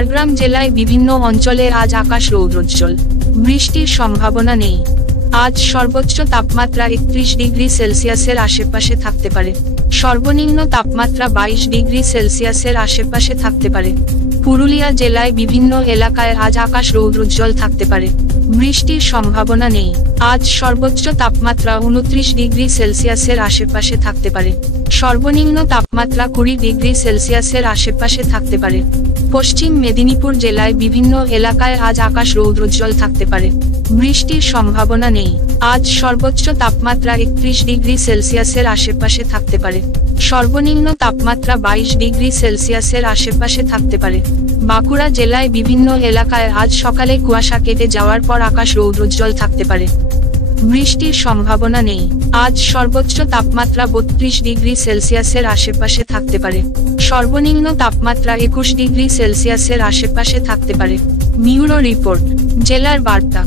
ঝাড়গ্রাম জেলায় বিভিন্ন অঞ্চলে আজ আকাশ রৌদ্রোজ্জ্বল, বৃষ্টির সম্ভাবনা নেই। আজ সর্বোচ্চ তাপমাত্রা 31 ডিগ্রি সেলসিয়াসের আশেপাশে থাকতে পারে, সর্বনিম্ন তাপমাত্রা 22 ডিগ্রি সেলসিয়াসের আশেপাশে থাকতে পারে। পুরুলিয়া জেলায় বিভিন্ন এলাকায় আজ আকাশ রৌদ্রোজ্জ্বল থাকতে পারে, বৃষ্টির সম্ভাবনা নেই। আজ সর্বোচ্চ তাপমাত্রা 29 ডিগ্রি সেলসিয়াসের আশেপাশে থাকতে পারে, সর্বনিম্ন তাপমাত্রা 20 ডিগ্রি সেলসিয়াসের আশেপাশে থাকতে পারে। পশ্চিম মেদিনীপুর জেলায় বিভিন্ন এলাকায় আজ আকাশ রৌদ্রোজ্জ্বল থাকতে পারে, বৃষ্টির সম্ভাবনা নেই। আজ সর্বোচ্চ তাপমাত্রা 31 ডিগ্রি সেলসিয়াসের আশেপাশে থাকতে পারে, সর্বনিম্ন তাপমাত্রা 22 ডিগ্রি সেলসিয়াসের আশেপাশে থাকতে পারে। বাঁকুড়া জেলায় বিভিন্ন এলাকায় আজ সকালে কুয়াশা কেটে যাওয়ার পর আকাশ রৌদ্রোজ্জ্বল থাকতে পারে, বৃষ্টির সম্ভাবনা নেই। আজ সর্বোচ্চ তাপমাত্রা 32 ডিগ্রি সেলসিয়াসের আশেপাশে থাকতে পারে, সর্বনিম্ন তাপমাত্রা 21 ডিগ্রি সেলসিয়াসের আশেপাশে থাকতে পারে। ব্যুরো রিপোর্ট, জেলার বার্তা।